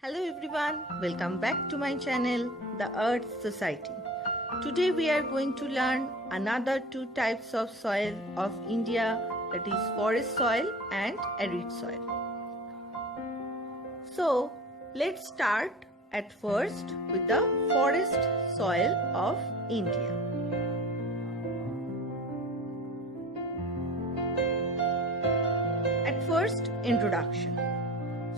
Hello everyone, welcome back to my channel, The Earth Society. Today we are going to learn another two types of soil of India, that is forest soil and arid soil. So let's start at first with the forest soil of India. At first, introduction.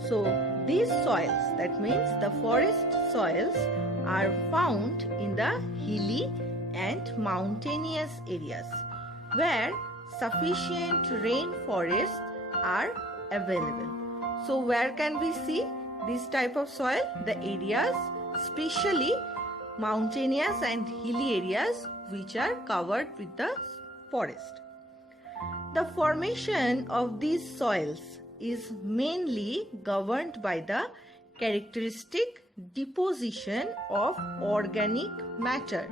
So these soils, that means the forest soils, are found in the hilly and mountainous areas where sufficient rainforests are available. So where can we see this type of soil? The areas, especially mountainous and hilly areas which are covered with the forest. The formation of these soils is mainly governed by the characteristic deposition of organic matter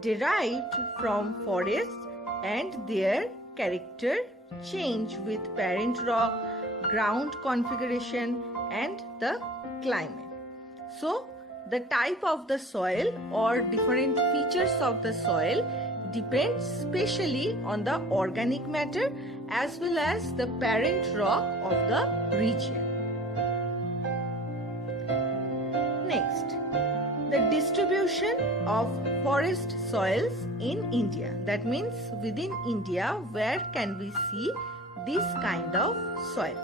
derived from forests and their character change with parent rock, ground configuration and the climate. So the type of the soil or different features of the soil depends specially on the organic matter as well as the parent rock of the region. Next, the distribution of forest soils in India. That means within India, where can we see this kind of soil?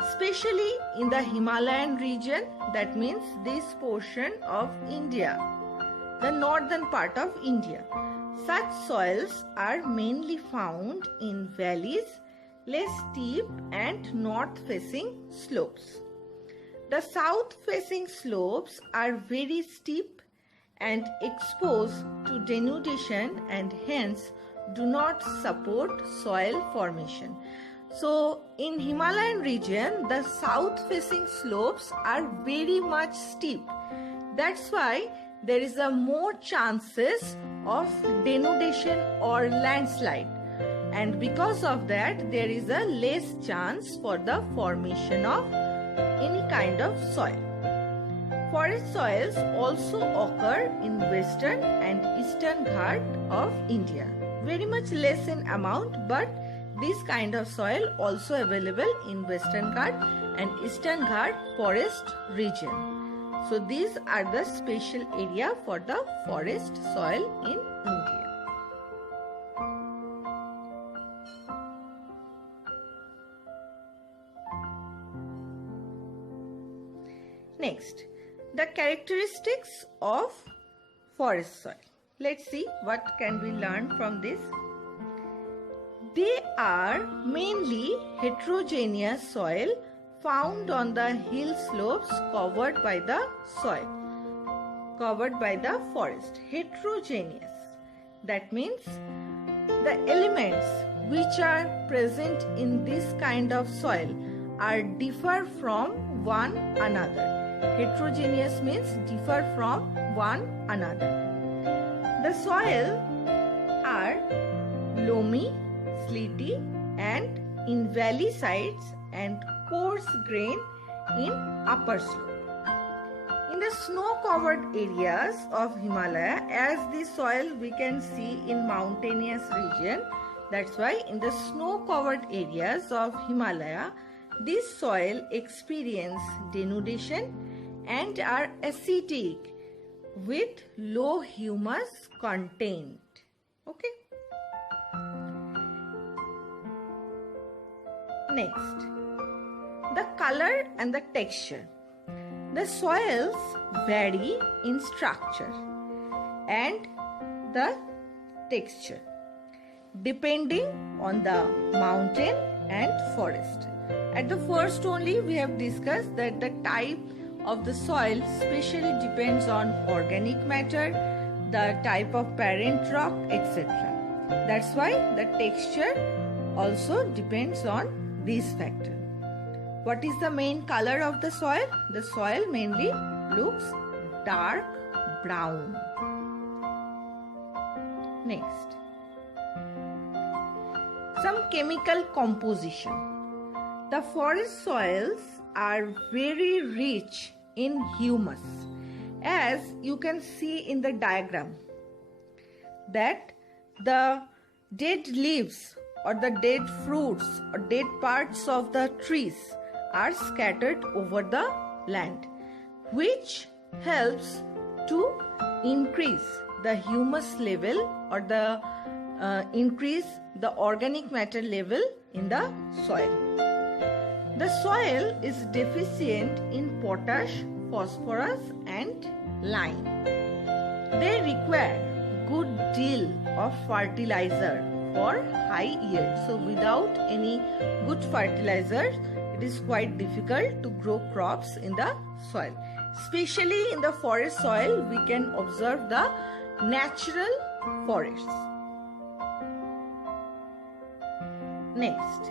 Especially in the Himalayan region, that means this portion of India, the northern part of India. Such soils are mainly found in valleys, less steep and north-facing slopes. The south-facing slopes are very steep and exposed to denudation and hence do not support soil formation. So in Himalayan region, the south-facing slopes are very much steep. That's why there is a more chances of denudation or landslide, and because of that there is a less chance for the formation of any kind of soil. Forest soils also occur in western and eastern Ghat of India, very much less in amount, but this kind of soil also available in western Ghat and eastern Ghat forest region. So these are the special area for the forest soil in India. Next, the characteristics of forest soil. Let's see what can we learn from this. They are mainly heterogeneous soil found on the hill slopes covered by the forest. Heterogeneous, that means the elements which are present in this kind of soil are differ from one another. Heterogeneous means differ from one another. The soil are loamy, sleety and in valley sides and coarse grain in upper slope. In the snow-covered areas of Himalaya, as the soil we can see in mountainous region, that's why in the snow-covered areas of Himalaya, this soil experience denudation and are acidic with low humus content. Okay. Next, the color and the texture. The soils vary in structure and the texture depending on the mountain and forest. At the first only we have discussed that the type of the soil specially depends on organic matter, the type of parent rock, etc. That's why the texture also depends on these factors. What is the main color of the soil? The soil mainly looks dark brown. Next, some chemical composition. The forest soils are very rich in humus, as you can see in the diagram that the dead leaves or the dead fruits or dead parts of the trees are scattered over the land, which helps to increase the humus level or the increase the organic matter level in the soil. The soil is deficient in potash, phosphorus and lime. They require good deal of fertilizer for high yield. So without any good fertilizer, it is quite difficult to grow crops in the soil. Especially in the forest soil, we can observe the natural forests. Next,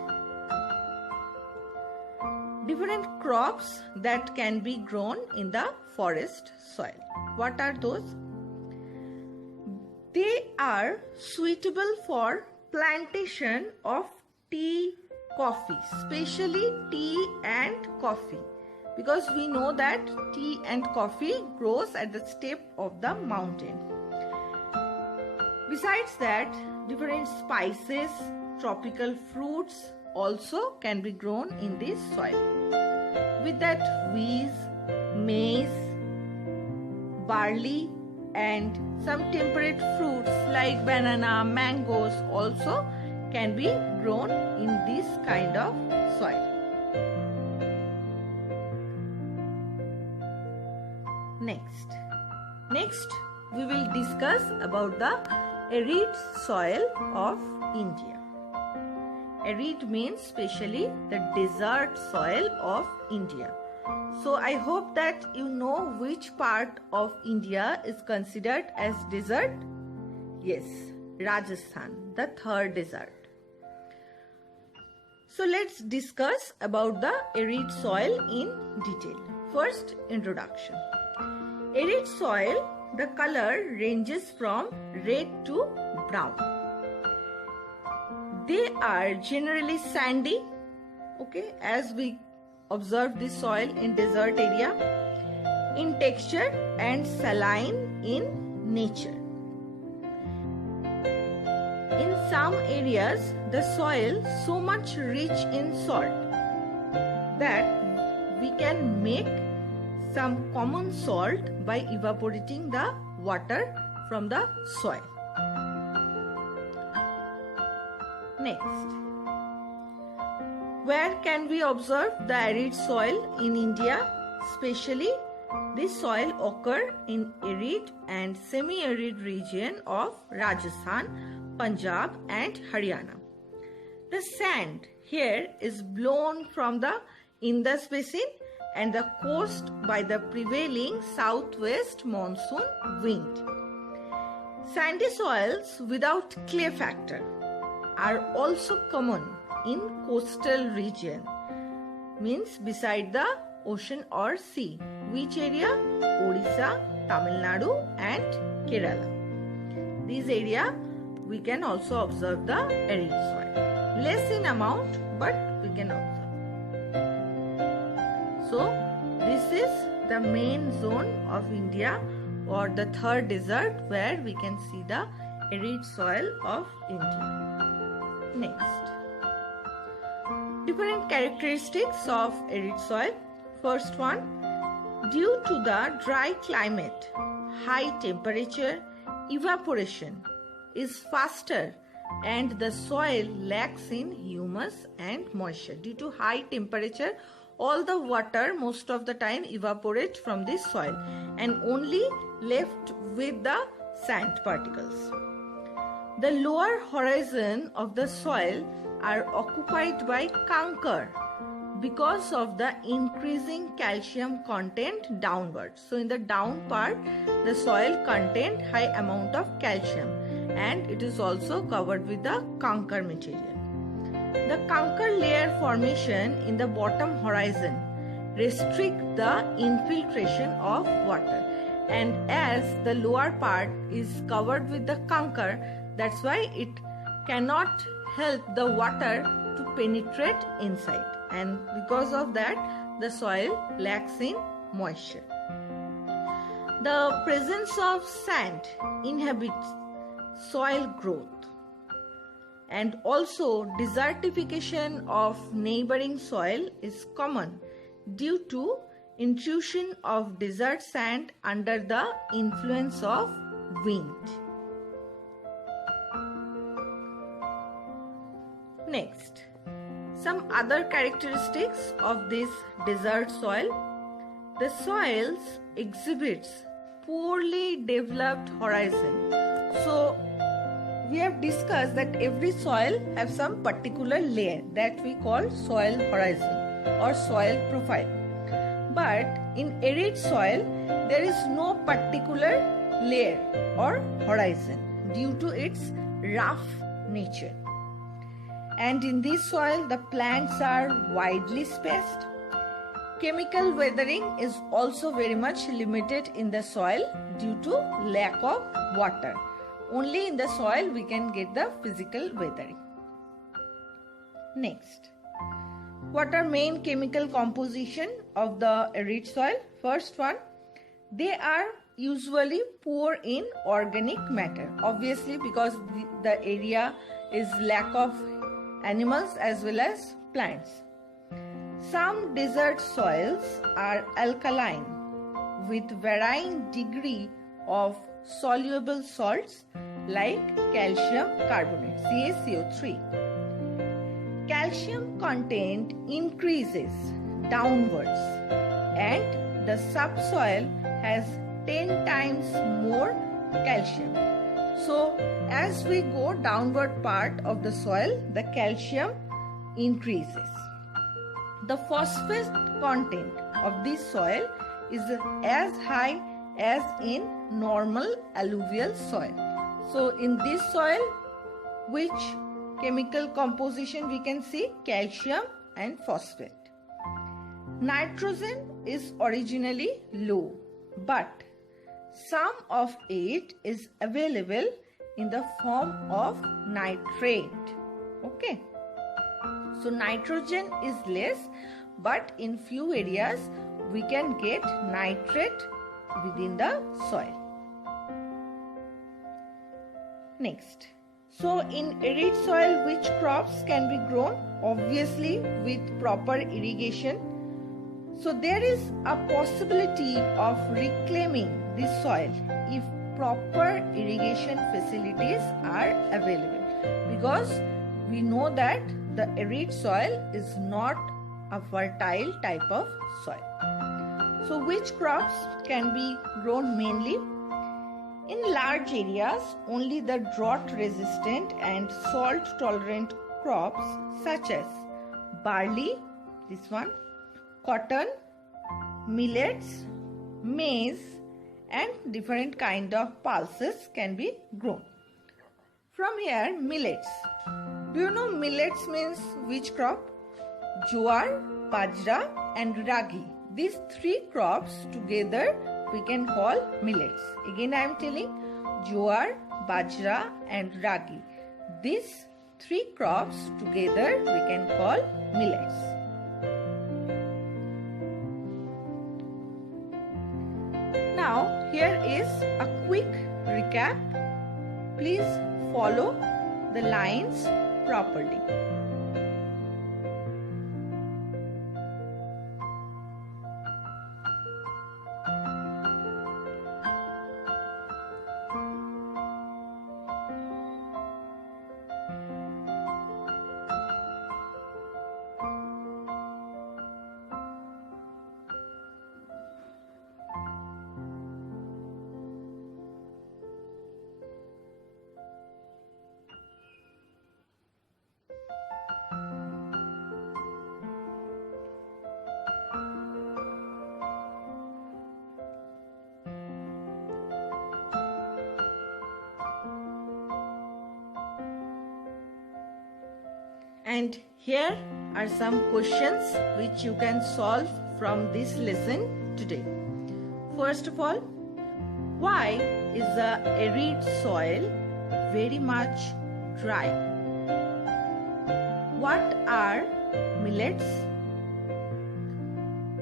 different crops that can be grown in the forest soil. What are those? They are suitable for plantation of tea, coffee, especially tea and coffee, because we know that tea and coffee grows at the tip of the mountain. Besides that, different spices, tropical fruits also can be grown in this soil. With that, wheat, maize, barley and some temperate fruits like banana, mangoes also can be grown in this kind of soil. Next, we will discuss about the arid soil of India. Arid means specially the desert soil of India. So I hope that you know which part of India is considered as desert. Yes, Rajasthan, the third desert. So let's discuss about the arid soil in detail. First, introduction. Arid soil, the color ranges from red to brown. They are generally sandy, okay, as we observe this soil in desert area, in texture and saline in nature. In some areas, the soil so much rich in salt that we can make some common salt by evaporating the water from the soil. Next, where can we observe the arid soil in India? Especially, this soil occur in arid and semi-arid region of Rajasthan, Punjab and Haryana. The sand here is blown from the Indus Basin and the coast by the prevailing southwest monsoon wind. Sandy soils without clay factor are also common in coastal region, means beside the ocean or sea. Which area? Odisha, Tamil Nadu and Kerala. These area we can also observe the arid soil. Less in amount, but we can observe. So this is the main zone of India or the third desert where we can see the arid soil of India. Next, different characteristics of arid soil. First one, due to the dry climate, high temperature, evaporation is faster and the soil lacks in humus and moisture. Due to high temperature, all the water most of the time evaporate from this soil and only left with the sand particles. The lower horizon of the soil are occupied by kankar because of the increasing calcium content downwards. So in the down part, the soil contains high amount of calcium and it is also covered with the kankar material. The kankar layer formation in the bottom horizon restrict the infiltration of water, and as the lower part is covered with the kankar, that's why it cannot help the water to penetrate inside, and because of that the soil lacks in moisture. The presence of sand inhibits soil growth, and also desertification of neighboring soil is common due to intrusion of desert sand under the influence of wind. Next, some other characteristics of this desert soil. The soils exhibits poorly developed horizon. So we have discussed that every soil has some particular layer that we call soil horizon or soil profile. But in arid soil, there is no particular layer or horizon due to its rough nature. And in this soil, the plants are widely spaced. Chemical weathering is also very much limited in the soil due to lack of water. Only in the soil we can get the physical weathering. Next, what are main chemical composition of the arid soil? First one, they are usually poor in organic matter. Obviously, because the area is lack of animals as well as plants. Some desert soils are alkaline with varying degree of soluble salts like calcium carbonate (CaCO3). Calcium content increases downwards and the subsoil has 10 times more calcium. So as we go downward part of the soil, the calcium increases. The phosphate content of this soil is as high as in normal alluvial soil. So in this soil, which chemical composition we can see? Calcium and phosphate. Nitrogen is originally low, but some of it is available in the form of nitrate. Okay. So nitrogen is less, but in few areas we can get nitrate within the soil. Next, so in arid soil, which crops can be grown? Obviously with proper irrigation. So there is a possibility of reclaiming this soil if proper irrigation facilities are available, because we know that the arid soil is not a fertile type of soil. So which crops can be grown mainly? In large areas, only the drought resistant and salt tolerant crops such as barley, this one, cotton, millets, maize and different kind of pulses can be grown. From here, millets. Do you know millets means which crop? Jowar, bajra and ragi. These three crops together we can call millets. Again I am telling, jowar, bajra and ragi. These three crops together we can call millets. Now here is a quick recap. Please follow the lines properly. And here are some questions which you can solve from this lesson today. First of all, why is the arid soil very much dry? What are millets?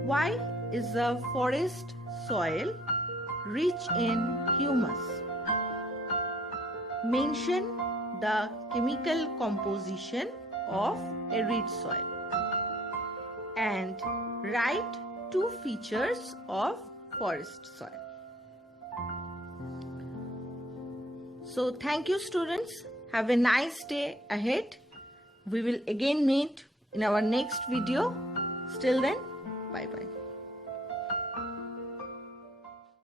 Why is the forest soil rich in humus? Mention the chemical composition of a rich soil and write 2 features of forest soil. So thank you students. Have a nice day ahead. We will again meet in our next video. Till then, bye bye.